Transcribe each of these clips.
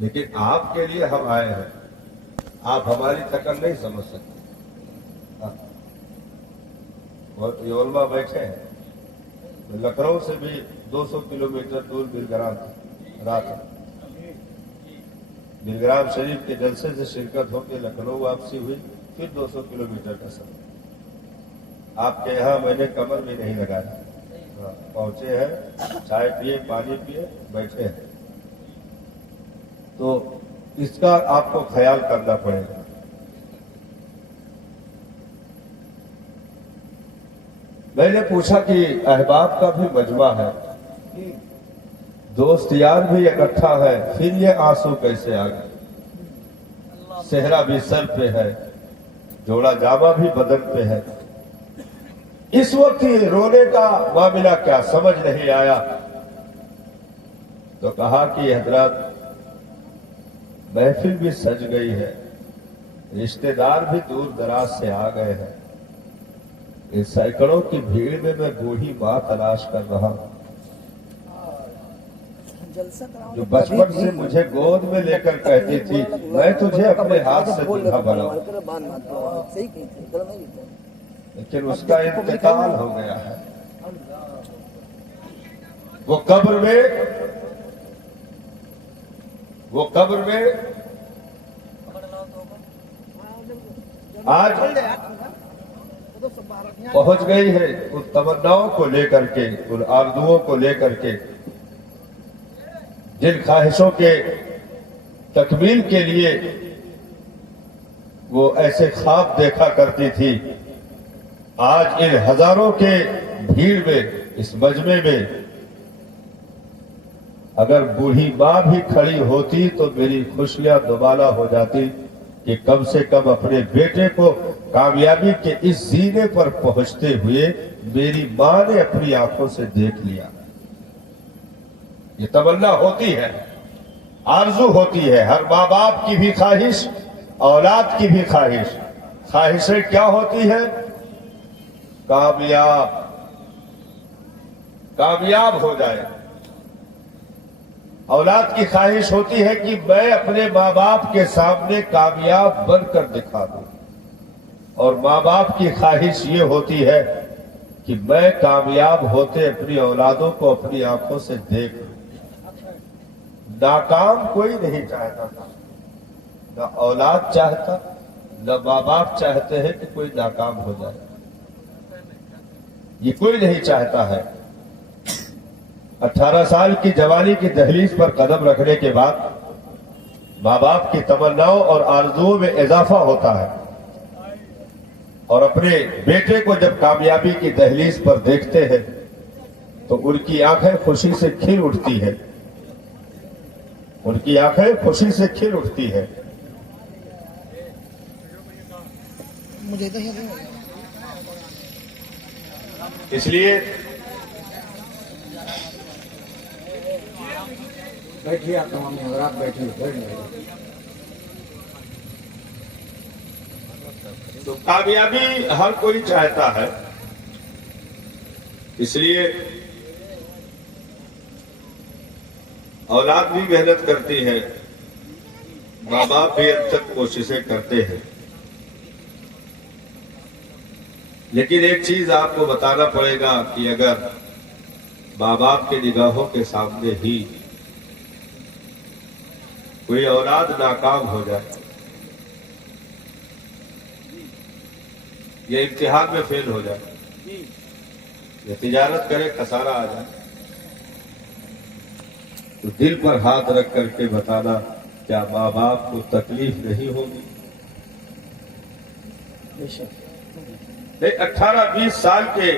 لیکن آپ کے لیے ہم آئے ہیں، آپ ہماری تھکن نہیں سمجھ سکتے۔ اور یہ علماء بیٹھے ہیں، لکھنؤ سے بھی 200 کلومیٹر دور بلگرام رات بلگرام شریف کے جلسے سے شرکت ہو کے لکھنؤ واپسی ہوئی، پھر 200 کلومیٹر کا سفر۔ آپ کے یہاں میں نے کمر بھی نہیں لگایا، پہنچے ہیں، چائے پیے، پانی پیے، بیٹھے ہیں۔ تو اس کا آپ کو خیال کرنا پڑے گا۔ میں نے پوچھا کہ احباب کا بھی مجمع ہے، دوست یار بھی اکٹھا ہے، پھر یہ آنسو کیسے آ گئے؟ صحرا بھی سر پہ ہے، جوڑا جامہ بھی بدن پہ ہے، اس وقت یہ رونے کا معاملہ کیا سمجھ نہیں آیا۔ تو کہا کہ حضرات محفل بھی سج گئی ہے، رشتہ دار بھی دور دراز سے آ گئے ہیں، اس سینکڑوں کی بھیڑ میں بوڑھی ماں تلاش کر رہا ہوں جو بچپن سے مجھے گود میں لے کر کہتی تھی میں تجھے اپنے ہاتھ سے دلہا بناؤں، لیکن اس کا انتقال ہو گیا ہے۔ وہ قبر میں آج پہنچ گئی ہے، ان تمناؤں کو لے کر کے، ان آرزوؤں کو لے کر کے، جن خواہشوں کے تکمیل کے لیے وہ ایسے خواب دیکھا کرتی تھی۔ آج ان ہزاروں کے بھیڑ میں، اس مجمع میں اگر بوڑھی ماں بھی کھڑی ہوتی تو میری خوشیاں دوبالا ہو جاتی کہ کم سے کم اپنے بیٹے کو کامیابی کے اس زینے پر پہنچتے ہوئے میری ماں نے اپنی آنکھوں سے دیکھ لیا۔ یہ تمنا ہوتی ہے، آرزو ہوتی ہے، ہر ماں باپ کی بھی خواہش، اولاد کی بھی خواہش۔ خواہشیں کیا ہوتی ہیں؟ کامیاب ہو جائے۔ اولاد کی خواہش ہوتی ہے کہ میں اپنے ماں باپ کے سامنے کامیاب بن کر دکھا دوں، اور ماں باپ کی خواہش یہ ہوتی ہے کہ میں کامیاب ہوتے اپنی اولادوں کو اپنی آنکھوں سے دیکھ لوں۔ ناکام کوئی نہیں چاہتا تھا، نہ اولاد چاہتا، نہ ماں باپ چاہتے ہیں کہ کوئی ناکام ہو جائے، یہ کوئی نہیں چاہتا ہے۔ 18 سال کی جوانی کی دہلیز پر قدم رکھنے کے بعد ماں باپ کی تمناؤں اور آرزوؤں میں اضافہ ہوتا ہے، اور اپنے بیٹے کو جب کامیابی کی دہلیز پر دیکھتے ہیں تو ان کی آنکھیں خوشی سے کھل اٹھتی ہیں، ان کی آنکھیں خوشی سے کھل اٹھتی ہے۔ اس لیے بیٹھیے، آپ تمام حضرات بیٹھیے۔ تو کامیابی ہر کوئی چاہتا ہے، اس لیے اولاد بھی محنت کرتی ہے، ماں باپ بھی اب تک کوششیں کرتے ہیں، لیکن ایک چیز آپ کو بتانا پڑے گا کہ اگر ماں باپ کے نگاہوں کے سامنے ہی کوئی اولاد ناکام ہو جائے، یہ امتحان میں فیل ہو جائے، یہ تجارت کرے خسارہ آ جائے، تو دل پر ہاتھ رکھ کر کے بتانا کیا ماں باپ کو تکلیف نہیں ہوگی؟ نہیں، 18-20 سال کے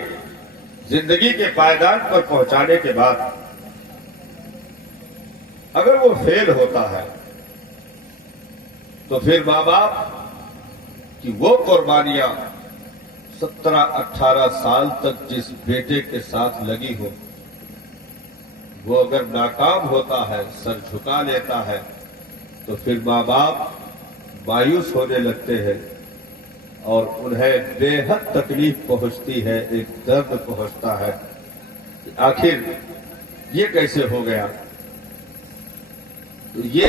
زندگی کے پائیدان پر پہنچانے کے بعد اگر وہ فیل ہوتا ہے تو پھر ماں باپ کی وہ قربانیاں 17-18 سال تک جس بیٹے کے ساتھ لگی ہو، وہ اگر ناکام ہوتا ہے، سر جھکا لیتا ہے، تو پھر ماں باپ مایوس ہونے لگتے ہیں اور انہیں بے حد تکلیف پہنچتی ہے، ایک درد پہنچتا ہے کہ آخر یہ کیسے ہو گیا۔ تو یہ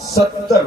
70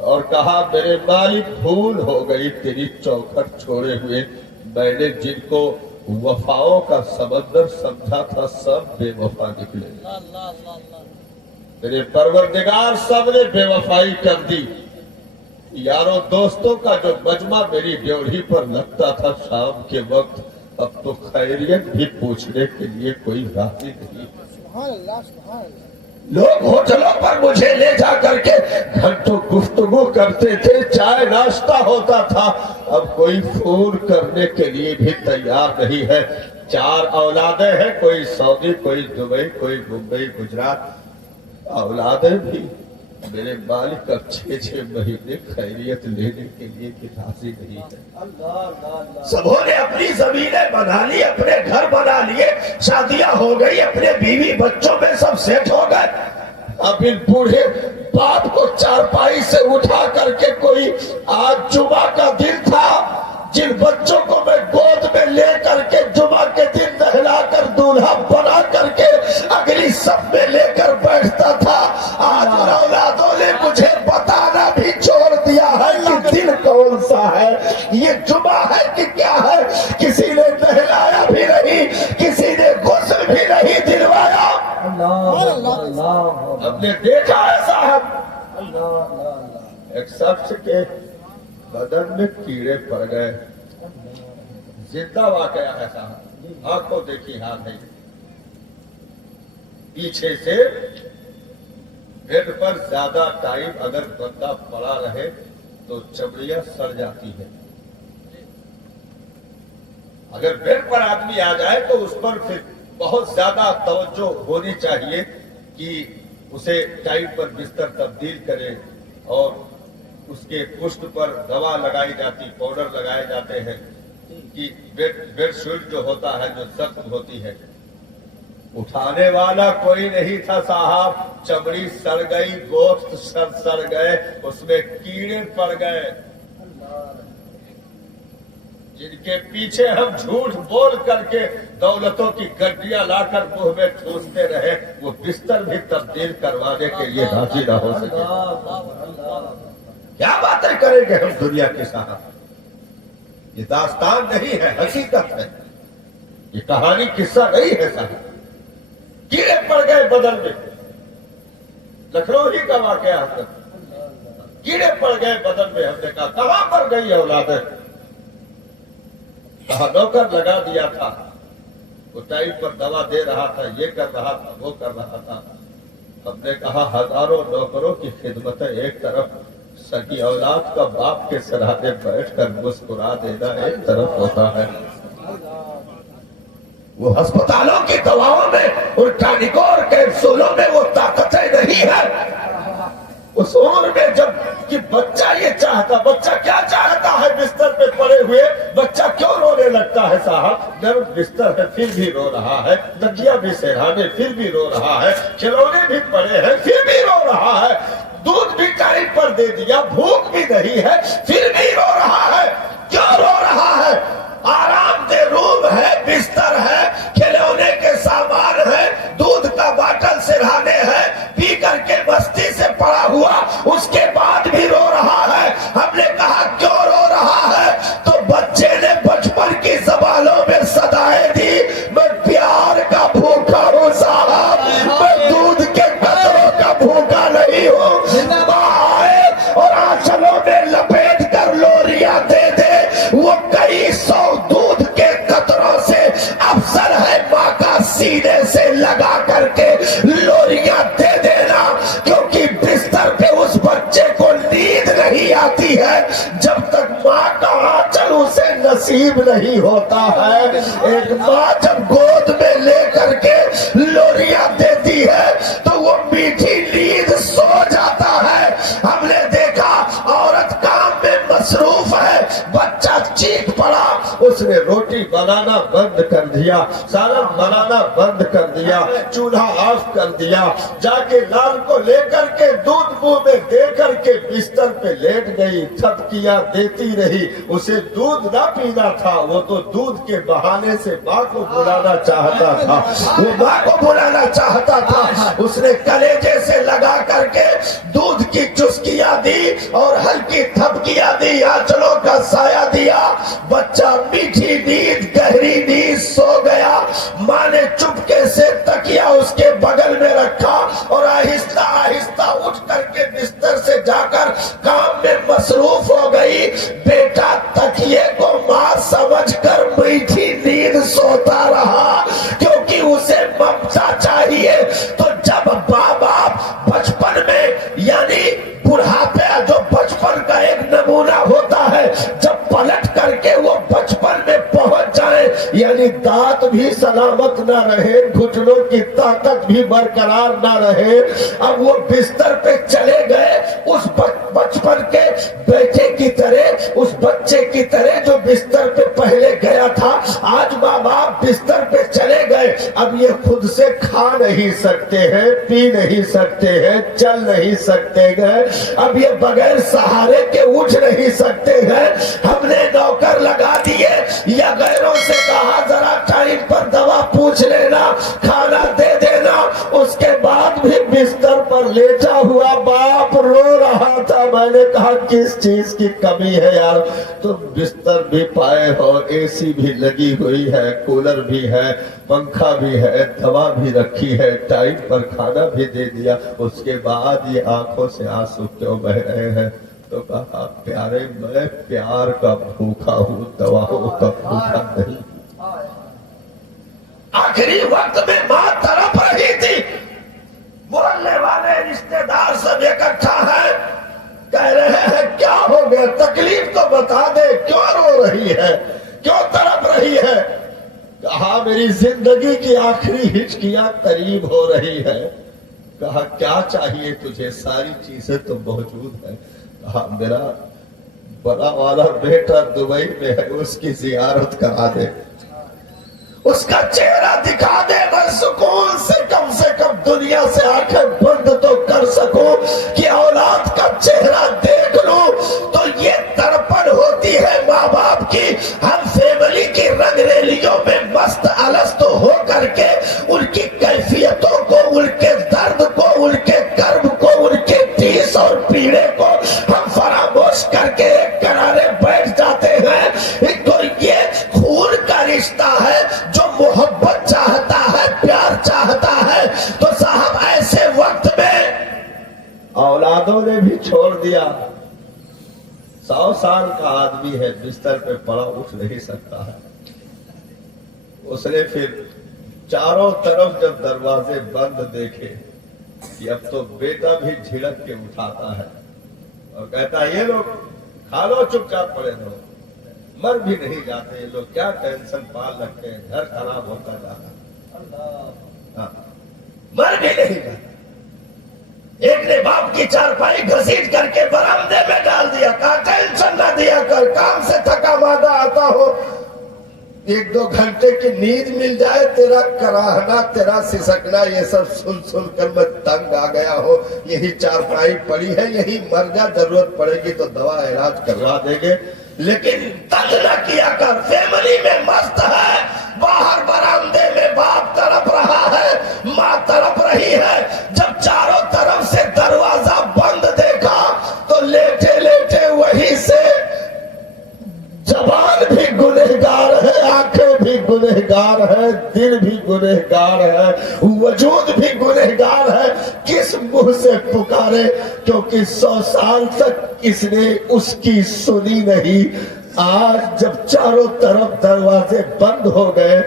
اور کہا میرے مالک بھول ہو گئی تیری چوکھٹ چھوڑے ہوئے، میں نے جن کو وفاؤں کا سمندر سمجھا تھا سب بے وفا نکلے، اللہ اللہ اللہ اللہ میرے پروردگار سب نے بے وفائی کر دی۔ یاروں دوستوں کا جو مجمع میری ڈیوڑھی پر لگتا تھا شام کے وقت، اب تو خیریت بھی پوچھنے کے لیے کوئی راضی نہیں۔ سبحان اللہ سبحان اللہ۔ لوگ ہوٹلوں پر مجھے لے جا کر کے گھنٹوں گفتگو کرتے تھے، چائے ناشتہ ہوتا تھا، اب کوئی فون کرنے کے لیے بھی تیار نہیں ہے۔ 4 اولادیں ہیں، کوئی سعودی، کوئی دبئی، کوئی ممبئی، گجرات۔ اولادیں بھی میرے مالک اب 6 مہینے خیریت لینے کے لیے بھی راضی نہیں ہے۔ اللہ اللہ اللہ سبوں نے اپنی زمینیں بنا لی، اپنے گھر بنا لیے، شادیاں ہو گئی، اپنے بیوی بچوں میں سب سیٹ ہو گئے۔ اب ان بوڑھے باپ کو چارپائی سے اٹھا کر کے کوئی، آج جمعہ کا دن تھا، جن بچوں کو میں گود میں لے کر کے جمعہ کے دن نہلا کر دولہا بنا کر کے اگلی صف میں لے کر بیٹھتا تھا، آج ان اولادوں نے مجھے بتانا بھی چھوڑ دیا ہے کہ دن کون سا ہے، یہ جمعہ ہے کہ کیا ہے۔ کسی نے نہلایا بھی نہیں، کسی نے غسل بھی نہیں دلوایا۔ ہم نے دیکھا ہے صاحب، ایک شخص کے بدن میں کیڑے پڑ گئے، زندہ واقعہ ہے صاحب، آنکھوں دیکھی ہاں نہیں، پیچھے سے بیڈ پر زیادہ ٹائم اگر بندہ پڑا رہے تو چمڑیاں سڑ جاتی ہے۔ اگر بیڈ پر آدمی آ جائے تو اس پر پھر بہت زیادہ توجہ ہونی چاہیے کہ اسے ٹائم پر بستر تبدیل کرے، اور اس کے پشت پر دوا لگائی جاتی، پاؤڈر لگائے جاتے ہیں کہ بیڈ شیٹ جو ہوتا ہے جو سخت ہوتی ہے۔ اٹھانے والا کوئی نہیں تھا صاحب، چمڑی سڑ گئی، گوشت سڑ گئے، اس میں کیڑے پڑ گئے، جن کے پیچھے ہم جھوٹ بول کر کے دولتوں کی گڈیاں لا کر منہ میں ٹھوستے رہے، وہ بستر بھی تبدیل کروانے کے لیے راضی نہ ہو سکے۔ کیا باتیں کریں گے ہم دنیا کے ساتھ؟ یہ داستان نہیں ہے، حقیقت ہے، یہ کہانی قصہ نہیں ہے صاحب۔ کیڑے پڑ گئے بدن میں، لکھنؤ ہی کا واقعہ ہے، کیڑے پڑ گئے بدن میں۔ ہم نے کہا کہاں پر گئی اولادیں؟ کہا نوکر لگا دیا تھا، وہ ٹائم پر دوا دے رہا تھا، یہ کر رہا تھا، وہ کر رہا تھا۔ ہم نے کہا ہزاروں نوکروں کی خدمت ایک طرف، سگی اولاد کا باپ کے سراہنے بیٹھ کر مسکرا دینا ایک طرف ہوتا ہے۔ وہ ہسپتالوں کی دواؤں میں، ان ٹانکوں اور کیپسولوں میں وہ طاقتیں نہیں ہے۔ اس عمر میں جب کہ بچہ یہ چاہتا، بچہ کیا چاہتا ہے؟ بستر پہ پڑے ہوئے بچہ کیوں رونے لگتا ہے صاحب؟ نرم بستر ہے پھر بھی رو رہا ہے، تکیا بھی سہرانے پھر بھی رو رہا ہے، کھلونے بھی پڑے ہیں پھر بھی رو رہا ہے، دودھ بھی ٹائم پر دے دیا، بھوک بھی نہیں ہے پھر بھی رو رہا ہے۔ کیوں رو رہا ہے؟ آرام دہ روم ہے، بستر ہے، کھلونے کے سامان ہے، دودھ کا باٹل سرہانے ہے، پی کر کے مستی سے پڑا ہوا، اس کے بعد بھی رو رہا ہے۔ ہم نے کہا کیوں رو رہا ہے؟ تو بچے نے بچپن کی زبانوں میں صدائیں دی، میں پیار کا بھوکا ہوں صاحب، میں دودھ کے قطروں کا بھوکا نہیں ہوں۔ ماں آئے اور آنچلوں میں لپیٹ کر لوریاں دے دے، وہ کئی سو دودھ کے قطروں سے افضل ہے ماں کا سینے سے لگا کر کے لوریاں دے دینا، کیونکہ بستر پہ اس بچے کو نیند نہیں آتی ہے جب تک ماں کا آنچل اسے نصیب نہیں ہوتا ہے۔ ایک ماں جب گود میں لے کر کے لوریاں دیتی ہے تو وہ میٹھی نیند سو جاتا ہے۔ ہم نے دیکھا عورت کام میں مصروف ہے، بچہ چیخ پڑا، اس نے روٹی بنانا بند کر دیا، سالن بنانا بند کر دیا، چولہا آف کر دیا، جا کے لال کو لے کر کے دودھ منہ میں دے کر کے بستر پہ لیٹ گئی، تھپکیاں دیتی رہی۔ اسے دودھ نہ پینا تھا، وہ تو دودھ کے بہانے سے ماں کو بلانا چاہتا تھا، وہ ماں کو بلانا چاہتا تھا۔ اس نے کلیجے سے لگا کر کے دودھ کی چسکیاں دی اور ہلکی تھپکیاں دی، آنچلوں کا سایہ دیا، بچہ میٹھی نیند گہری نیند سو گیا۔ ماں نے چپکے سے تکیا اس کے بغل میں رکھا اور آہستہ آہستہ اٹھ کر کے بستر سے جا کر کام میں مصروف ہو گئی۔ بیٹا تکیے کو ماں سمجھ کر میٹھی نیند سوتا رہا، کیونکہ اسے ممتا چاہیے۔ تو جب باپ بچپن میں یعنی بڑھاپے جو بچپن کا ایک نمونہ ہوتا ہے، جب پلٹ کر کے وہ بچپن میں پہنچ جائے، یعنی دانت بھی سلامت نہ رہے، گھٹنوں کی طاقت بھی برقرار نہ رہے، اب وہ بستر پہ چلے گئے اس بچپن کے بیٹے کی طرح، اس بچے کی طرح جو بستر پہ پہلے گیا تھا۔ آج ماں باپ بستر پہ چلے گئے، اب یہ خود سے کھا نہیں سکتے ہیں، پی نہیں سکتے ہیں، چل نہیں سکتے ہیں، اب یہ بغیر سہارے کے اٹھ نہیں سکتے ہیں۔ ہم نے نوکر لگا دیے یا غیروں سے کہا ذرا ٹائم پر دوا پوچھ لینا، کھانا دے دینا، اس کے بعد بھی بستر پر لیٹا ہوا باپ رو رہا تھا۔ میں نے کہا کس چیز کی کمی ہے یار، تم بستر بھی پائے ہو، اے سی بھی لگی ہوئی ہے، کولر بھی ہے، پنکھا بھی ہے، دوا بھی رکھی ہے، ٹائم پر کھانا بھی دے دیا، اس کے بعد یہ آنکھوں سے آنسو کیوں بہ رہے ہیں؟ تو کہا پیارے میں پیار کا بھوکا ہوں، دواؤں کا بھوکا نہیں۔ آخری وقت میں ماں تڑپ رہی تھی، محلے والے رشتے دار سب اکٹھا ہیں، کہہ رہے ہیں کیا ہو گیا، تکلیف تو بتا دے، کیوں رو رہی ہے، کیوں تڑپ رہی ہے؟ کہا میری زندگی کی آخری ہچکیاں قریب ہو رہی ہے۔ کہا کیا چاہیے تجھے، ساری چیزیں تو موجود ہیں۔ کہا میرا بڑا والا بیٹا دبئی میں ہے، اس کی زیارت کرا دے، اس کا چہرہ دکھا دے، میں سکون سے کم دنیا سے آنکھیں بند تو کر سکوں کہ اولاد کا چہرہ دیکھ لوں۔ تو یہ تڑپن ہوتی ہے ماں باپ کی۔ ہم فیملی کی رنگ ریلیوں میں مست الست ہو کر کے ان کی کیفیتوں کو، ان کے درد کو، ان کے کرب کو، ان کے ٹیس اور پیڑے کو ہم فراموش کر کے ایک کنارے بیٹھ جاتے ہیں۔ تو یہ خون کا رشتہ ہے جو محبت چاہتا ہے، پیار چاہتا ہے۔ تو صاحب ایسے وقت میں اولادوں نے بھی چھوڑ دیا۔ 100 سال کا آدمی ہے، بستر پہ پڑا اٹھ نہیں سکتا ہے۔ اس نے پھر چاروں طرف جب دروازے بند دیکھے کہ اب تو بیٹا بھی جھڑک کے اٹھاتا ہے اور کہتا ہے یہ لوگ کھا لو، چپ چاپ پڑے رہو، مر بھی نہیں جاتے یہ لوگ، کیا ٹینشن پال رکھتے ہیں، گھر خراب ہوتا جاتا، ہاں مر بھی نہیں جاتے۔ ایک نے باپ کی چارپائی گھسیٹ کر کے برآمدے میں ڈال دیا، کہا ٹینشن نہ دیا کر، کام سے تھکا مادہ آتا ہو، 1-2 گھنٹے کی نیند مل جائے، تیرا کراہنا، تیرا سسکنا، یہ سب سن کر میں تنگ آ گیا ہوں، یہی چارپائی پڑی ہے، یہی مر جا، ضرورت پڑے گی تو دوا علاج کروا دیں گے، لیکن تنگ نہ کیا کر۔ فیملی میں مست ہے، باہر برآمدے میں باپ تڑپ رہا ہے، ماں تڑپ رہی ہے۔ جب چاروں طرف سے دروازہ بند دیکھا تو لیٹے لیٹے وہی سے زبان بھی گنہگار ہے، آنکھیں بھی گنہگار ہے، دل بھی گنہگار ہے، وجود بھی گنہگار ہے۔ کس منہ سے پکارے، کیونکہ 100 سال تک اس نے اس کی سنی نہیں۔ آج جب چاروں طرف دروازے بند ہو گئے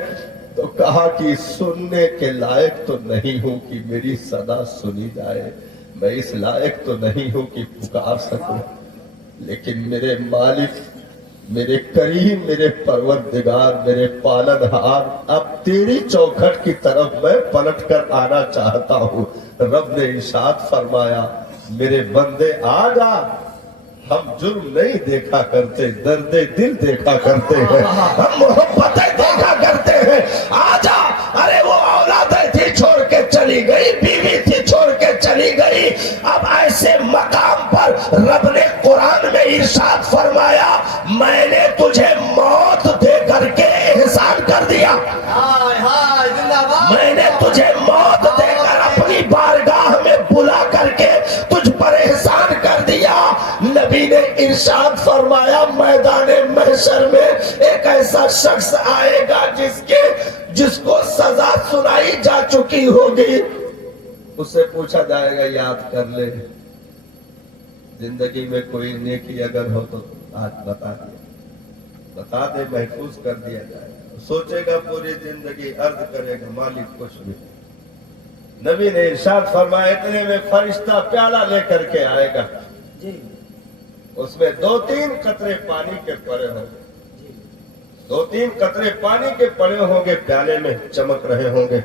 تو کہا کہ سننے کے لائق تو نہیں ہوں کہ میری صدا سنی جائے، میں اس لائق تو نہیں ہوں کہ پکار سکوں، لیکن میرے مالک، میرے کریم، میرے پروردگار، میرے پالنہار، اب تیری چوکھٹ کی طرف میں پلٹ کر آنا چاہتا ہوں۔ رب نے ارشاد فرمایا میرے بندے آ جا، ہم جرم نہیں دیکھا کرتے، درد دل دیکھا کرتے ہیں، ہم محبتیں دیکھا کرتے ہیں۔ آجا، ارے وہ اولادیں تھی چھوڑ کے چلی گئی، بیوی تھی چھوڑ کے چلی گئی، اب ایسے مقام پر رب نے قرآن میں ارشاد فرمایا میں نے تجھے موت دے کر کے احسان کر دیا، میں نے تجھے موت دے کر اپنی بارگاہ میں بلا کر کے تجھ پر احسان کر دیا۔ نبی نے ارشاد فرمایا میدان محشر میں ایک ایسا شخص آئے گا جس کو سزا سنائی جا چکی ہوگی، اس سے پوچھا جائے گا یاد کر لے زندگی میں کوئی نیکی اگر ہو تو آج بتا دے، محفوظ کر دیا جائے گا۔ سوچے گا پوری زندگی، عرض کرے گا مالک کچھ بھی۔ نبی نے ارشاد فرمایا اتنے میں فرشتہ پیالہ لے کر کے آئے گا، اس میں 2-3 قطرے پانی کے پڑے ہوں گے، 2-3 قطرے پانی کے پڑے ہوں گے، پیالے میں چمک رہے ہوں گے۔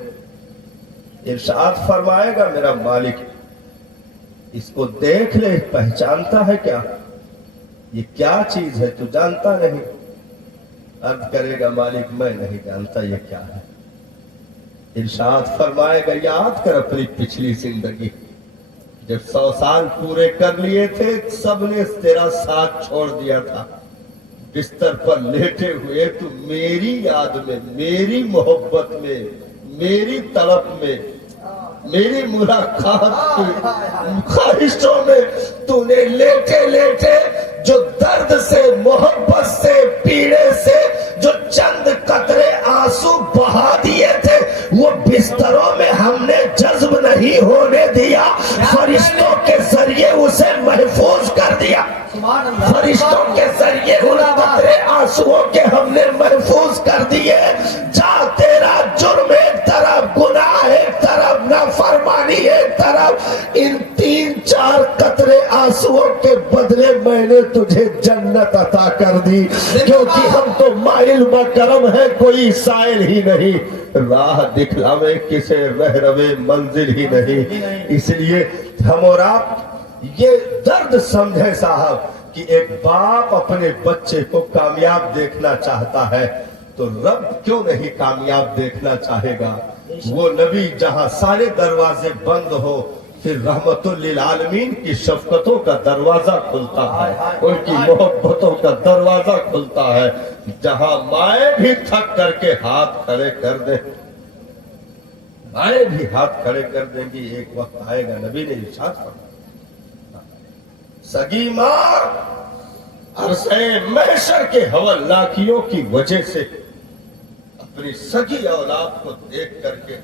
ارشاد فرمائے گا میرا مالک اس کو دیکھ لے، پہچانتا ہے کیا؟ یہ کیا چیز ہے تو جانتا نہیں؟ عرض کرے گا مالک میں نہیں جانتا یہ کیا ہے۔ ارشاد فرمائے گا یاد کر اپنی پچھلی زندگی، جب 100 سال پورے کر لیے تھے سب نے تیرا ساتھ چھوڑ دیا تھا، بستر پر لیٹے ہوئے تو میری یاد میں، میری محبت میں، میری طلب میں، میری ملاقات کی خواہشوں میں تو نے لیٹے لیٹے جو درد سے، محبت سے، پیڑے سے جو چند قطرے آنسو بہا دیے تھے وہ بستروں میں ہم نے جذب نہیں ہونے دیا، فرشتوں کے ذریعے اسے محفوظ کر دیا، فرشتوں کے ذریعے ان قطرے آنسوؤں کے ہم نے محفوظ کر دیے۔ جا تیرا جرم ایک طرف، گناہ ایک طرف، نافرمانی ایک طرف، ان 3-4 قطرے آنسوؤں کے بدلے میں نے تجھے جنت عطا کر دی، کیونکہ ہم تو مائل بکرم ہے، کوئی سائل ہی نہیں، راہ دکھلاوے کسے رہروے منزل ہی نہیں۔ اس لیے ہم اور آپ یہ درد سمجھے صاحب کہ ایک باپ اپنے بچے کو کامیاب دیکھنا چاہتا ہے تو رب کیوں نہیں کامیاب دیکھنا چاہے گا؟ وہ نبی جہاں سارے دروازے بند ہو پھر رحمت للعالمین کی شفقتوں کا دروازہ کھلتا ہے، ان کی محبتوں کا دروازہ کھلتا ہے، جہاں مائیں بھی تھک کر کے ہاتھ کھڑے کر دیں، مائیں بھی ہاتھ کھڑے کر دیں گی، ایک وقت آئے گا۔ نبی نے ارشاد فرمایا سگی ماں عرصہ محشر کے حوالناکیوں کی وجہ سے اپنی سگی اولاد کو دیکھ کر کے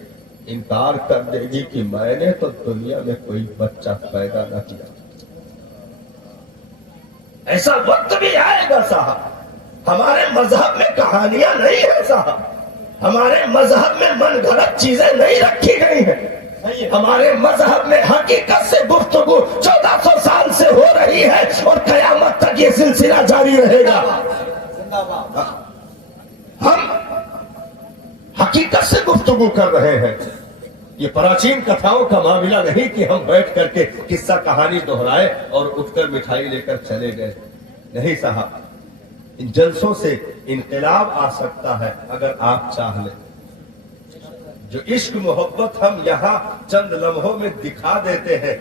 انکار کر دے گی کہ میں نے تو دنیا میں کوئی بچہ پیدا نہ کیا۔ ایسا وقت بھی آئے گا صاحب، ہمارے مذہب میں کہانیاں نہیں ہیں صاحب، ہمارے مذہب میں من گھڑت چیزیں نہیں رکھی گئی ہیں، ہمارے مذہب میں حقیقت سے گفتگو 1400 سال سے ہو رہی ہے اور قیامت تک یہ سلسلہ جاری رہے گا۔ ہم حقیقت سے گفتگو کر رہے ہیں، یہ پراچین کتھاؤں کا معاملہ نہیں کہ ہم بیٹھ کر کے قصہ کہانی دہرائے اور اٹھ کر مٹھائی لے کر چلے گئے، نہیں صاحب، ان جلسوں سے انقلاب آ سکتا ہے اگر آپ چاہ لیں۔ جو عشق محبت ہم یہاں چند لمحوں میں دکھا دیتے ہیں،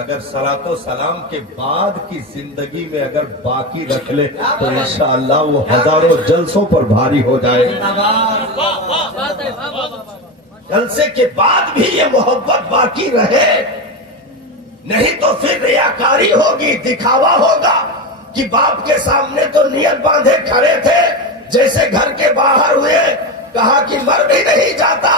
اگر صلاۃ و سلام کے بعد کی زندگی میں اگر باقی رکھ لے تو انشاءاللہ وہ ہزاروں جلسوں پر بھاری ہو جائے۔ جلسے کے بعد بھی یہ محبت باقی رہے، نہیں تو پھر ریاکاری ہوگی، دکھاوا ہوگا کہ باپ کے سامنے تو نیت باندھے کھڑے تھے، جیسے گھر کے باہر ہوئے کہا کہ مر بھی نہیں جاتا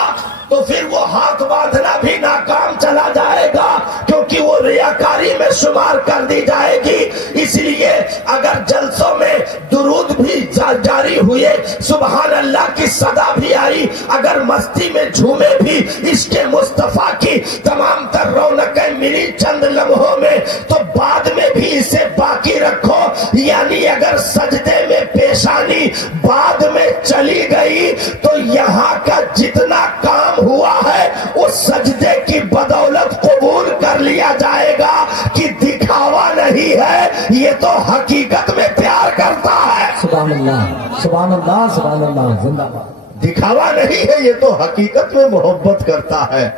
تو پھر وہ ہاتھ باندھنا بھی ناکام چلا جائے گا، کیونکہ وہ ریاکاری میں شمار کر دی جائے گی۔ اس لیے اگر جلسوں میں درود بھی جاری ہوئے، سبحان اللہ کی صدا بھی آئی، اگر مستی میں جھومے بھی، عشق مصطفیٰ کی تمام تر رونقیں ملی چند لمحوں میں، تو بعد میں بھی اسے باقی رکھو۔ یعنی اگر سجدے میں پیشانی بعد میں چلی گئی تو یہاں کا جتنا کام ہوا ہے اس سجدے کی بدولت قبول کر لیا جائے گا کہ دکھاوا نہیں ہے، یہ تو حقیقت میں پیار کرتا ہے. سبحان اللہ سبحان اللہ سبحان اللہ زندہ باد. دکھاوا نہیں ہے، یہ تو حقیقت میں محبت کرتا ہے.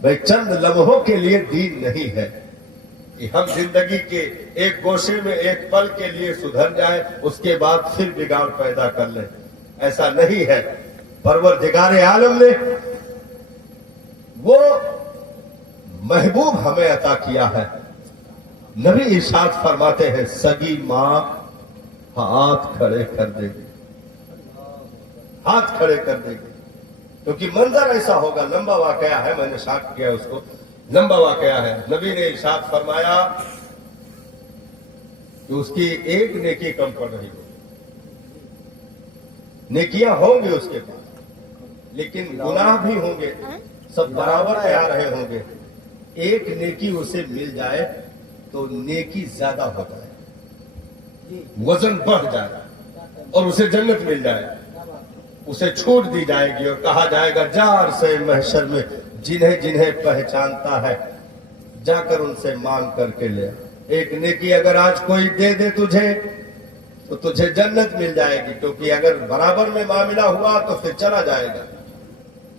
بھائی چند لمحوں کے لیے دین نہیں ہے کہ ہم زندگی کے ایک گوشے میں ایک پل کے لیے سدھر جائیں، اس کے بعد پھر بگاڑ پیدا کر لیں. ایسا نہیں ہے. پروردگار عالم نے وہ محبوب ہمیں عطا کیا ہے. نبی ارشاد فرماتے ہیں سگی ماں ہاتھ کھڑے کر دے گی، ہاتھ کھڑے کر دے گی. کیونکہ منظر ایسا ہوگا. لمبا واقعہ ہے، میں نے شارٹ کیا اس کو. لمبا واقعہ ہے. نبی نے ارشاد فرمایا کہ اس کی ایک نیکی کم پڑ رہی ہو. نیکیاں ہوں گے اس کے پاس، لیکن گناہ بھی ہوں گے، سب برابر پہ آ رہے ہوں گے. ایک نیکی اسے مل جائے تو نیکی زیادہ ہو جائے، وزن بڑھ جائے اور اسے جنت مل جائے. اسے چھوٹ دی جائے گی اور کہا جائے گا جار سے محشر میں جنہیں جنہیں پہچانتا ہے جا کر ان سے مانگ کر کے لے. ایک نیکی اگر آج کوئی دے دے تجھے تو تجھے جنت مل جائے گی، کیونکہ اگر برابر میں معاملہ ہوا تو پھر چلا جائے گا.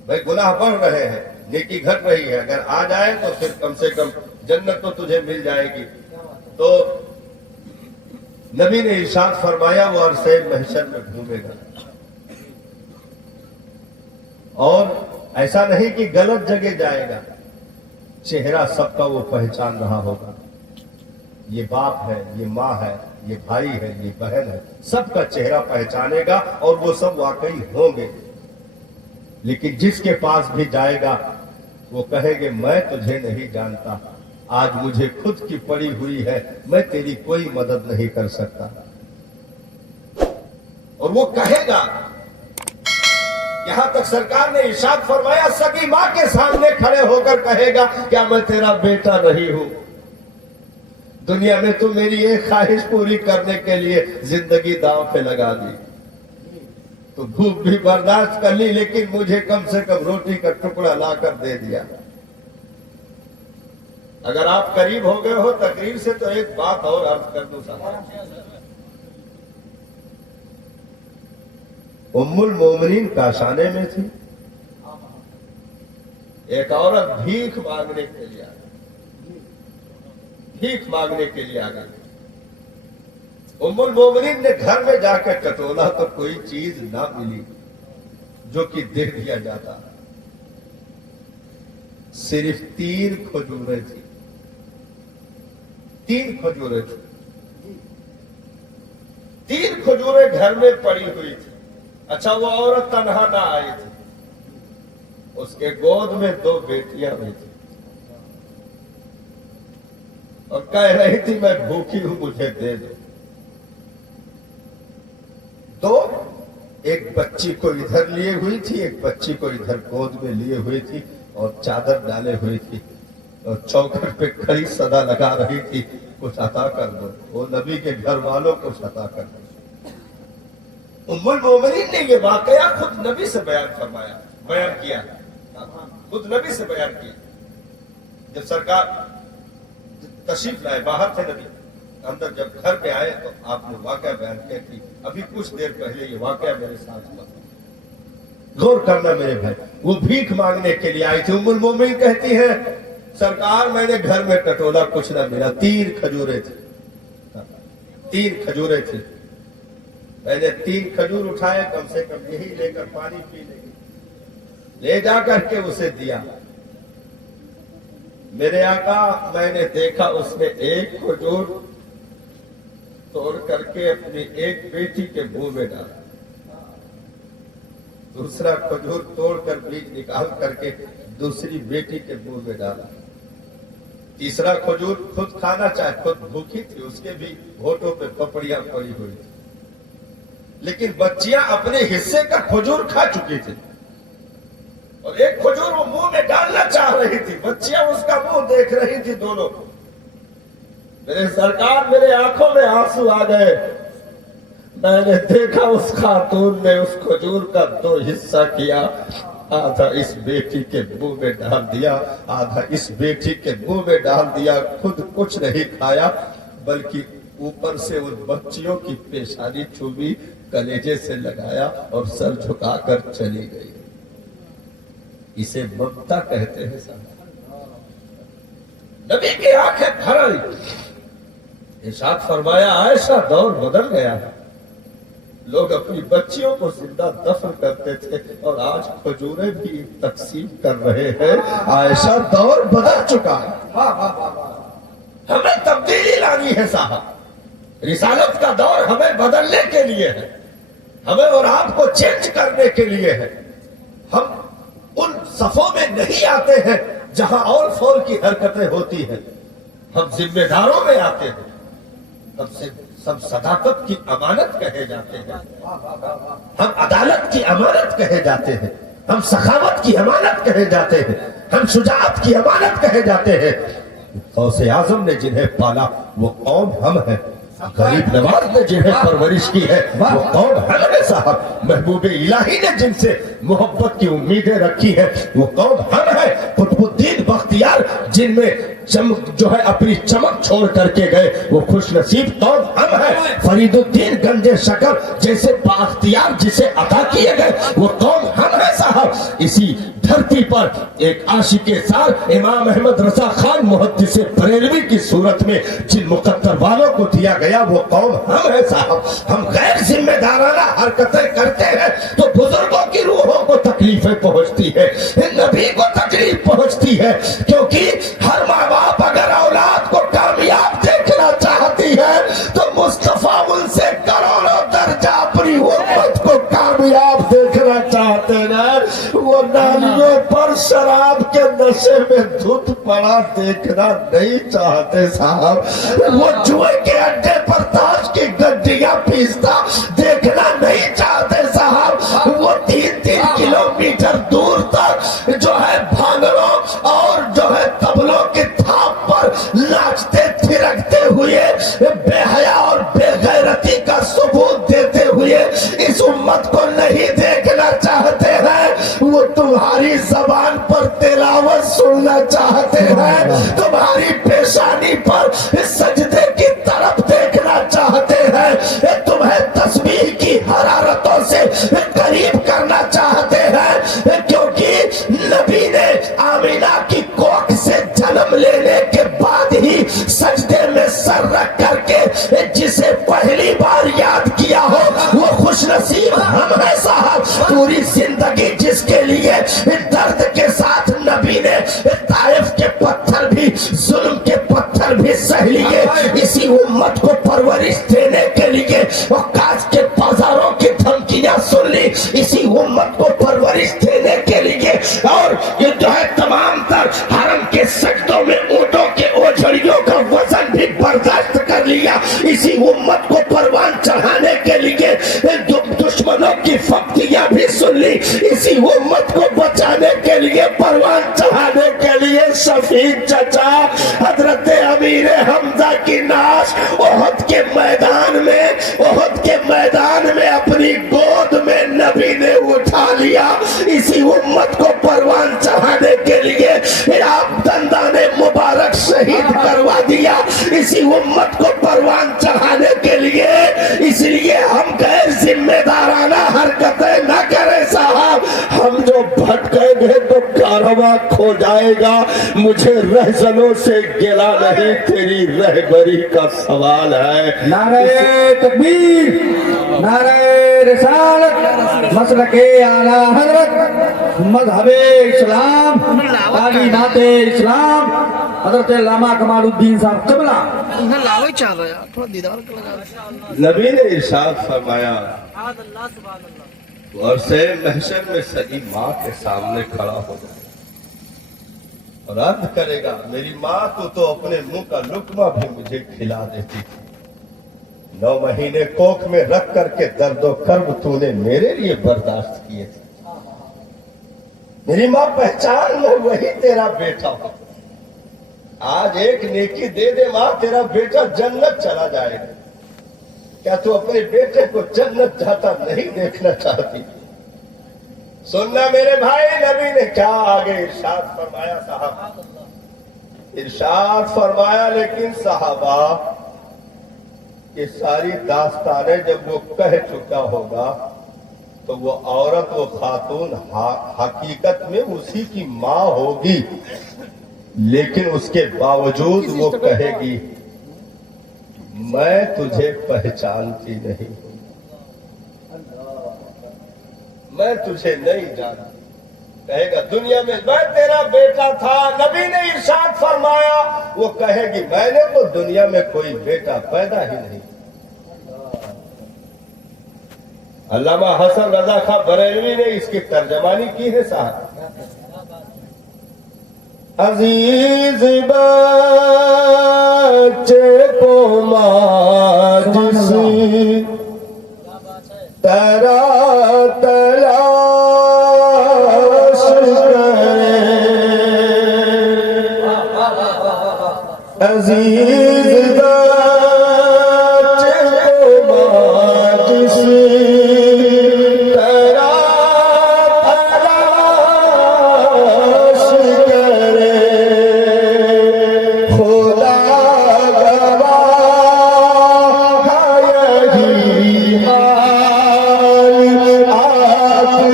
بھائی گناہ بڑھ رہے ہیں، نیکی گھٹ رہی ہے، اگر آ جائے تو پھر کم سے کم جنت تو تجھے مل جائے گی. تو نبی نے ارشاد فرمایا وہ عرصے محشر میں گھومے گا، اور ایسا نہیں کہ غلط جگہ جائے گا. چہرہ سب کا وہ پہچان رہا ہوگا. یہ باپ ہے، یہ ماں ہے، یہ بھائی ہے، یہ بہن ہے، سب کا چہرہ پہچانے گا اور وہ سب واقعی ہوں گے. لیکن جس کے پاس بھی جائے گا وہ کہے گے میں تجھے نہیں جانتا، آج مجھے خود کی پڑی ہوئی ہے، میں تیری کوئی مدد نہیں کر سکتا. اور وہ کہے گا، یہاں تک سرکار نے ارشاد فرمایا سگی ماں کے سامنے کھڑے ہو کر کہے گا کیا میں تیرا بیٹا نہیں ہوں؟ دنیا میں تو میری ایک خواہش پوری کرنے کے لیے زندگی داؤ پہ لگا دی، تو بھوک بھی برداشت کر لی، لیکن مجھے کم سے کم روٹی کا ٹکڑا لا کر دے دیا. اگر آپ قریب ہو گئے ہو تقریر سے تو ایک بات اور عرض کر دوں صاحب. ام المومنین کاشانے میں تھی. ایک عورت بھیک مانگنے کے لیے آ گئی، بھیک مانگنے کے لیے آ گئی. ام المومنین نے گھر میں جا کے ٹٹولا تو کوئی چیز نہ ملی جو کہ دے دیا جاتا. صرف 3 کھجوریں تھی، 3 کھجوریں تھی. 3 کھجوریں گھر میں پڑی ہوئی تھی. اچھا وہ عورت تنہا نہ آئی تھی، اس کے گود میں 2 بیٹیاں بھی تھی اور کہہ رہی تھی میں بھوکی ہوں مجھے دے دو. 2 ایک بچی کو ادھر لیے ہوئی تھی، ایک بچی کو ادھر گود میں لیے ہوئی تھی اور چادر ڈالے ہوئی تھی اور چوکھٹ پہ کھڑی صدا لگا رہی تھی کچھ عطا کر دو. وہ نبی کے گھر والوں کو عطا کر دو. ام المومنین نے یہ واقعہ خود نبی سے بیان کیا، خود نبی سے بیان کیا. جب سرکار تشریف لائے، باہر تھے نبی، اندر جب گھر پہ آئے تو آپ نے واقعہ بیان کیا کہ ابھی کچھ دیر پہلے یہ واقعہ میرے ساتھ ہوا. غور کرنا میرے بھائی. وہ بھیک مانگنے کے لیے آئی تھی. ام المومنین کہتی ہے سرکار میں نے گھر میں ٹٹولا کچھ نہ ملا، 3 کھجوریں تھی، 3 کھجوریں تھی. میں نے 3 کھجور اٹھائے، کم سے کم یہی لے کر پانی پی لے جا کر کے اسے دیا. میرے آقا میں نے دیکھا اس نے 1 کھجور توڑ کر کے اپنی ایک بیٹی کے منہ میں ڈالا، دوسرا کھجور توڑ کر بیج نکال کر کے دوسری بیٹی کے منہ میں ڈالا، تیسرا کھجور خود کھانا چاہے، خود بھوکی تھی، اس کے بھی ہونٹوں پہ پپڑیاں پڑی ہوئی تھی، لیکن بچیاں اپنے حصے کا کھجور کھا چکی تھی اور ایک کھجور وہ منہ میں ڈالنا چاہ رہی تھی. بچیاں اس کا منہ دیکھ رہی تھی دونوں. میرے سرکار میرے آنکھوں میں آنسو آ گئے. میں نے دیکھا اس خاتون نے اس کھجور کا 2 حصہ کیا، آدھا اس بیٹی کے منہ میں ڈال دیا، آدھا اس بیٹی کے منہ میں ڈال دیا. خود کچھ نہیں کھایا بلکہ اوپر سے ان بچیوں کی پیشانی چومی، کلیجے سے لگایا اور سر جھکا کر چلی گئی. اسے ممتا کہتے ہیں صاحب. نبی کی آنکھیں بھر آئی. ارشاد فرمایا عائشہ دور بدل گیا ہے. لوگ اپنی بچیوں کو زندہ دفن کرتے تھے اور آج کھجوریں بھی تقسیم کر رہے ہیں. عائشہ دور بدل چکا ہے. ہمیں تبدیلی لانی ہے صاحب. رسالت کا دور ہمیں بدلنے کے لیے ہے، ہمیں اور آپ کو چینج کرنے کے لیے ہے. ہم ان صفوں میں نہیں آتے ہیں جہاں اور فول کی حرکتیں ہوتی ہیں. ہم ذمہ داروں میں آتے ہیں. سب صداقت کی امانت کہے جاتے ہیں، ہم عدالت کی امانت کہے جاتے ہیں، ہم سخاوت کی امانت کہے جاتے ہیں، ہم شجاعت کی امانت کہے جاتے ہیں. غوث اعظم نے جنہیں پالا وہ قوم ہم ہیں. غریب نواز نے جنہیں پرورش کی ہے وہ قوم ہم ہے صاحب. محبوب الہی نے جن سے محبت کی امیدیں رکھی ہے وہ قوم ہم ہے. قطب الدین بختیار جن میں جو ہے اپنی چمک چھوڑ کر کے گئے وہ خوش نصیب قوم ہم ہے. فرید الدین گنج شکر جیسے باختیار جسے عطا کیے گئے وہ قوم ہم ہے صاحب. اسی دھرتی پر ایک عاشق سار امام احمد رضا خان محدث بریلوی کی صورت میں جن مقدر والوں کو دیا گیا وہ قوم ہم ہے صاحب. ہم غیر ذمہ دارانہ حرکتیں کرتے ہیں تو بزرگوں کی روحوں کو تکلیفیں پہنچتی ہے، نبی کو تکلیف پہنچتی ہے. کیونکہ ہر ماں باپ اگر اولاد کو کامیاب دیکھنا چاہتی ہے تو مصطفیٰ ان سے کروڑوں درجہ اپنی امت کو کامیاب دیکھنا چاہتے ہیں. وہ نالیوں پر شراب کے نشے میں دھت پڑا دیکھنا نہیں چاہتے صاحب. وہ جوئے کے اڈے پر تاش کی گڈیاں پیستا دیکھنا نہیں چاہتے صاحب. وہ 3-3 کلومیٹر دور تک جو ہے بھانگڑوں اور جو ہے تبلوں کے تھاپ پر ناچتے تھرکتے ہوئے بے حیا اور بے غیرتی کا ثبوت دیتے ہوئے اس امت کو نہیں دیکھنا چاہتے ہیں. وہ تمہاری زبان پر تلاوت سننا چاہتے ہیں، تمہاری پیشانی پر سجدے کی طرف دیکھنا چاہتے ہیں، تمہیں تسبیح کی حرارتوں سے قریب کرنا چاہتے ہیں. کیونکہ نبی نے آمینہ کی کوکھ سے جنم لینے کے بعد ہی سجدے میں سر رکھ کر کے جسے پہلی بار یاد کیا ہو وہ خوش نصیب ہم ہے صاحب. پوری زندگی جس کے لیے درد کے ساتھ نبی نے طائف کے پتھر بھی ظلم کے پتھر بھی سہ لیے اسی امت کو پرورش دینے کے لیے. وہ کاج کے بازاروں کی دھمکیاں سن لی اسی امت کو پرورش دینے کے لیے. اور یہ جو ہے تمام تر حرم کے سجدوں میں اونٹوں کے اوجھڑیوں کا وزن بھی برداشت کر لیا اسی امت کو پروان چڑھانے کے لیے. دشمنوں کی فقتیاں بھی سن لی اسی امت کو بچانے کے لیے پروان چڑھانے کے لیے. شفیق چچا حضرت امیر حمزہ کی ناش احد کے میدان میں اپنی گود میں نبی نے اٹھا لیا اسی امت کو پروان چڑھانے کے لیے. آپ دندان مبارک شہید کروا دیا اسی امت کو پروان چڑھانے کے لیے. اس لیے ہم غیر ذمہ دارانہ حرکتیں نہ کریں صاحب. ہم جو بھٹکیں گے تو کارواں کھو جائے گا. مجھے رہزنوں سے گلا نہیں تیری رہبری کا سوال ہے. نعرہ تکبیر، نعرہ رسالت، مسلک اعلیٰ حضرت، مذہب اسلام، تعلیمات اسلام، حضرت علامہ کمال الدین صاحب قبلہ. لاوی چالو یار تھوڑا دیدار کر لگا. نبی نے ارشاد فرمایا سبحان اللہ سبحان اللہ. اور سے محشر میں صحیح ماں کے سامنے کھڑا ہو جائے اور عرض کرے گا میری ماں تو اپنے منہ کا لقمہ بھی مجھے کھلا دیتی تھی. 9 مہینے کوکھ میں رکھ کر کے درد و کرب تو نے میرے لیے برداشت کیے تھے. میری ماں پہچان میں وہی تیرا بیٹا ہوں. آج ایک نیکی دے دے ماں تیرا بیٹا جنت چلا جائے گا. کیا تو اپنے بیٹے کو جنت جاتا نہیں دیکھنا چاہتی؟ سننا میرے بھائی نبی نے کیا آگے ارشاد فرمایا صاحب. ارشاد فرمایا لیکن صحابہ کہ ساری داستانیں جب وہ کہہ چکا ہوگا تو وہ عورت و خاتون حقیقت میں اسی کی ماں ہوگی، لیکن اس کے باوجود وہ کہے گی میں تجھے پہچانتی نہیں، میں تجھے نہیں جانتی۔ کہے گا دنیا میں میں تیرا بیٹا تھا، نبی نے ارشاد فرمایا، وہ کہے گی میں نے تو دنیا میں کوئی بیٹا پیدا ہی نہیں۔ علامہ حسن رضا خان بریلوی نے اس کی ترجمانی کی ہے صاحب۔ عزیز بچے کو ماں جس طرح تلاش کرے، عزیز بچے کو ماں جس طرح تلاش کرے، خدا گواہ یہی حال آپ کا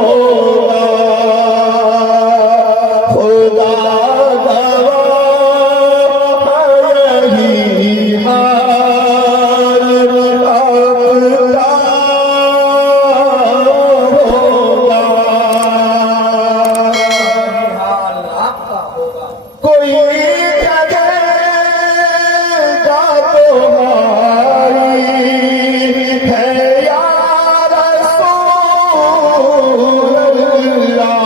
ہوگا، خدا گواہ یہی حال آپ کا ہوگا۔ کوئی جگہ کا تمہاری ہے یا رسول اللہ،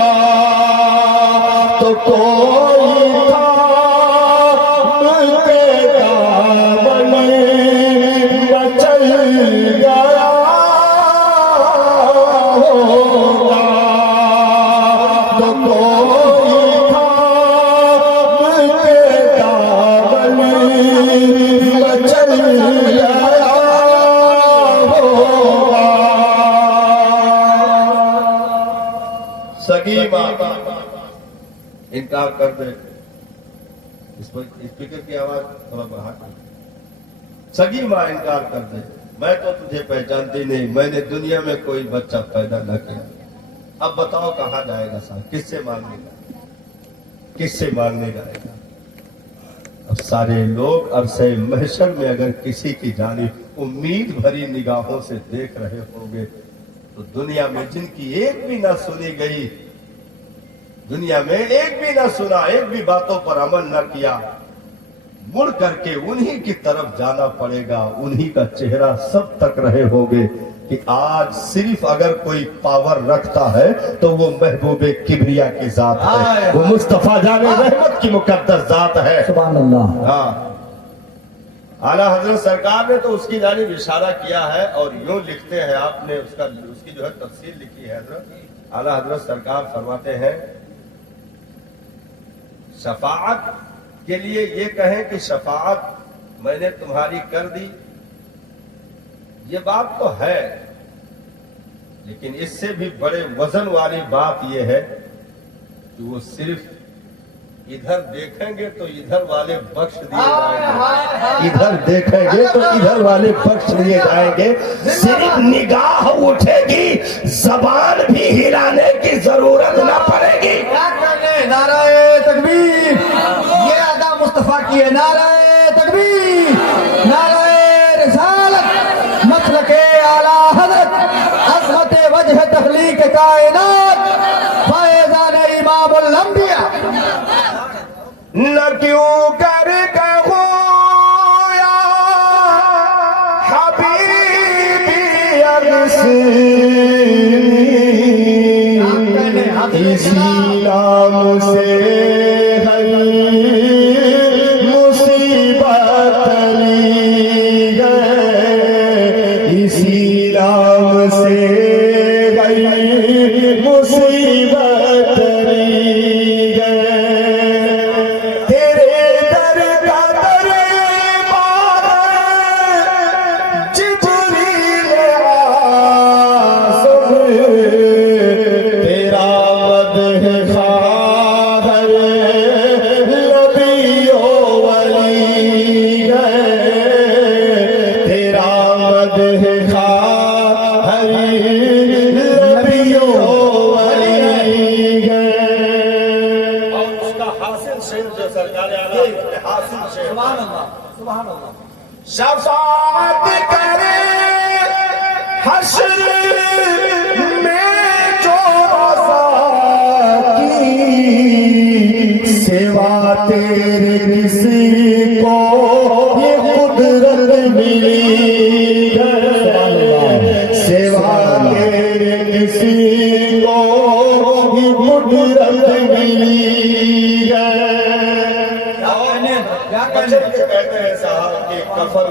تو کوئی تھام کے دامن مچل گیا ہوگا، تو کوئی تھام کے دامن مچل گیا ہوگا۔ سگی ماں انکار کر دے، اس پر اسپیکر کی آواز تھوڑا بڑھا کر، سگی ماں انکار کر دے میں تو تجھے پہچانتی نہیں، میں نے دنیا میں کوئی بچہ پیدا نہ کیا۔ اب بتاؤ کہاں جائے گا صاحب، کس سے مانگنے گا، کس سے مانگنے جائے گا؟ اب سارے لوگ عرصہ محشر میں اگر کسی کی جانب امید بھری نگاہوں سے دیکھ رہے ہوں گے تو دنیا میں جن کی ایک بھی نہ سنی گئی، دنیا میں ایک بھی نہ سنا، ایک بھی باتوں پر عمل نہ کیا، مڑ کر کے انہی کی طرف جانا پڑے گا، انہی کا چہرہ سب تک رہے ہوگے کہ آج صرف اگر کوئی پاور رکھتا ہے تو وہ محبوب کبریا کی ذات ہے، وہ مصطفیٰ جان رحمت کی مقدس ذات ہے۔ سبحان اللہ۔ ہاں، اعلیٰ حضرت سرکار نے تو اس کی جانب اشارہ کیا ہے، اور یوں لکھتے ہیں، آپ نے اس کی جو ہے تفصیل لکھی ہے حضرت۔ اعلیٰ حضرت سرکار فرماتے ہیں شفاعت کے لیے یہ کہیں کہ شفاعت میں نے تمہاری کر دی، یہ بات تو ہے، لیکن اس سے بھی بڑے وزن والی بات یہ ہے کہ وہ صرف ادھر دیکھیں گے تو ادھر والے بخش دیے جائیں گے، ادھر دیکھیں گے تو ادھر والے بخش دیے جائیں گے، صرف نگاہ اٹھے گی، زبان بھی ہلانے کی ضرورت نہ پڑے گی۔ نعرہ تکبیر، یہ ادا مصطفیٰ کی ہے۔ نعرہ تکبیر، نعرہ رسالت، مسلک اعلیٰ حضرت، عظمت وجہ تخلیق کائنات، فیضان امام الانبیاء۔ نہ کیوں کر کہوں یا حبیبی ارسی، اسی نام سے ہر مصیبت لی گئے، اسی نام سے ہر مصیبت لی گئے، تیرے در کا دربار جبریل اعظم، تیرا مدح خواہ ہر نبی و ولی ہے خواہ ہری نبیوں ولی گئے. اور اس کا حاصل شعر جو سرکار اعلیٰ حاصل شعر سبحان اللہ سبحان اللہ. شفاعت کرے حشر میں جو رضا کی سوا تیرے کسی کو یہ قدرت ملی ہے. سوا تیرے کسی کو یہ قدرت ملی ہے. بچن کے کہتے ہیں صاحب کہ کفن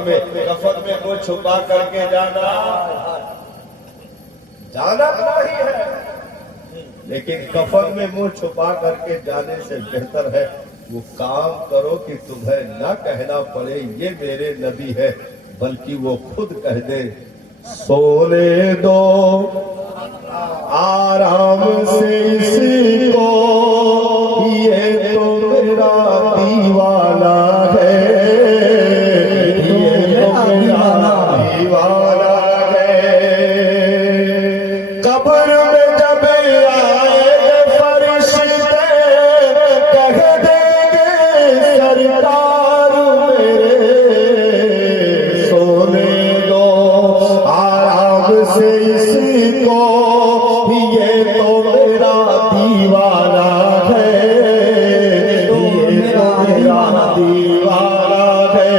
میں وہ چھپا کر کے جانا نہیں ہے، لیکن کفن میں منہ چھپا کر کے جانے سے بہتر ہے وہ کام کرو کہ تمہیں نہ کہنا پڑے یہ میرے نبی ہے، بلکہ وہ خود کہہ دے سونے دو آرام سے اس کو یہ تو میرا دیوانہ ہے. یہ تو میرا دیوانہ ہے. قبر میں جب آئے گے فرشتے کہہ دیں گے سرکار میرے سونے دو آرام سے اس کو یہ تو میرا دیوانہ ہے. یہ تو میرا دیوانہ ہے.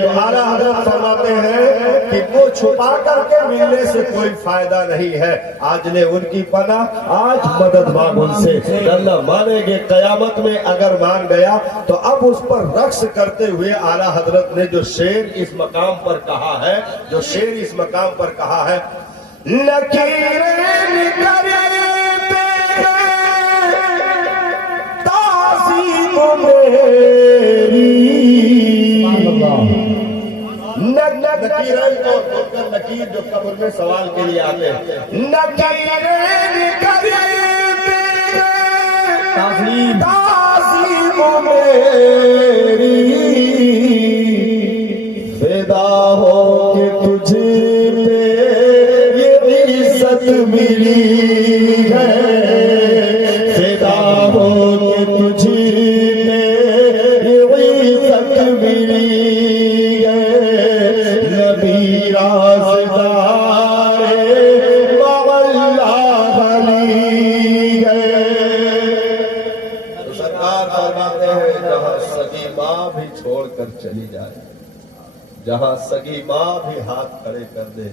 تو اعلیٰ حضرت فرماتے ہیں کہ وہ چھپا کر کے ملنے سے کوئی فائدہ نہیں ہے. آج نے ان کی پناہ آج مدد مانگ ان سے. اللہ مانیں گے قیامت میں اگر مان گیا تو اب اس پر رقص کرتے ہوئے اعلیٰ حضرت نے جو شعر اس مقام پر کہا ہے لکیریں نکلتے تعظیم میری. نکیرن کو منکر نکیر جو قبر میں سوال کے لیے آتے ہیں. نکیریں نکلتے تعظیم تعظیم میری. فدا ہو کہ تجھے پہ یہ عزت ملی ہے. فدا ہو کہ تجھے پہ یہ عزت ملی ہے. نبی رازدار مولا علی ہے. تو سرکار فرماتے ہیں جہاں سگی ماں بھی چھوڑ کر چلی جائے، جہاں سگی ماں بھی ہاتھ کھڑے کر دے،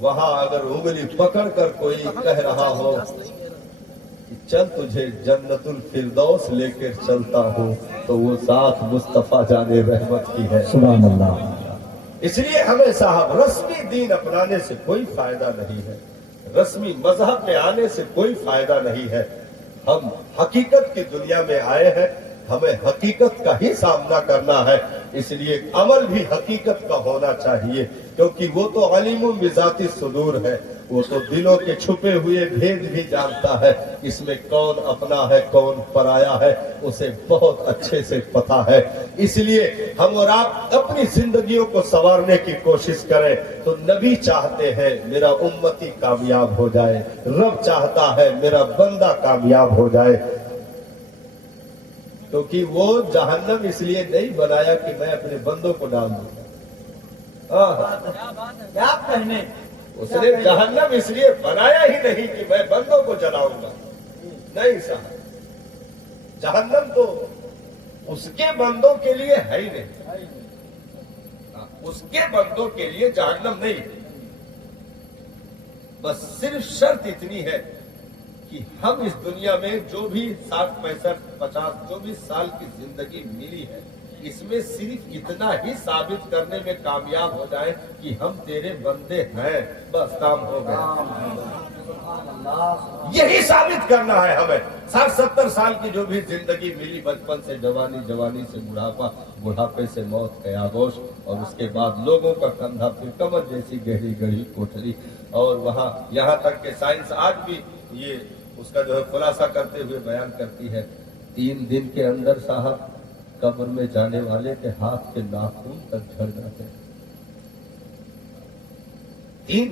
وہاں اگر انگلی پکڑ کر کوئی کہہ رہا ہو کہ چل تجھے جنت الفردوس لے کر چلتا ہوں تو وہ ذات مصطفیٰ جان رحمت کی ہے. سبحان اللہ. اس لیے ہمیں صاحب رسمی دین اپنانے سے کوئی فائدہ نہیں ہے، رسمی مذہب میں آنے سے کوئی فائدہ نہیں ہے. ہم حقیقت کی دنیا میں آئے ہیں، ہمیں حقیقت کا ہی سامنا کرنا ہے. اس لیے عمل بھی حقیقت کا ہونا چاہیے، کیونکہ وہ تو علیم بذات الصدور ہے، وہ تو دلوں کے چھپے ہوئے بھید بھی جانتا ہے. اس میں کون اپنا ہے کون پرایا ہے اسے بہت اچھے سے پتا ہے. اس لیے ہم اور آپ اپنی زندگیوں کو سنوارنے کی کوشش کریں تو نبی چاہتے ہیں میرا امتی کامیاب ہو جائے، رب چاہتا ہے میرا بندہ کامیاب ہو جائے. کیونکہ وہ جہنم اس لیے نہیں بنایا کہ میں اپنے بندوں کو ڈال دوں. کیا کہنے. اس نے جہنم اس لیے بنایا ہی نہیں کہ میں بندوں کو جلاؤں گا. نہیں صاحب، جہنم تو اس کے بندوں کے لیے ہے ہی نہیں. اس کے بندوں کے لیے جہنم نہیں. بس صرف شرط اتنی ہے کہ ہم اس دنیا میں جو بھی 60 65 50 جو بھی سال کی زندگی ملی ہے اس میں صرف اتنا ہی ثابت کرنے میں کامیاب ہو جائے کہ ہم تیرے بندے ہیں، بس کام ہو گیا. یہی ثابت کرنا ہے ہمیں. 60 70 سال کی جو بھی زندگی ملی، بچپن سے جوانی، جوانی سے بڑھاپا، بڑھاپے سے موت کے آغوش، اور اس کے بعد لوگوں کا کندھا پھر کمر جیسی گہری گہری کوٹری. اور وہاں یہاں تک کہ سائنس آج بھی یہ اس کا جو ہے خلاصہ کرتے ہوئے بیان کرتی ہے 3 دن کے اندر صاحب قبر میں جانے والے کے ہاتھ کے ناخن تک جھڑ جاتے ہیں. 3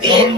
3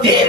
3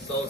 100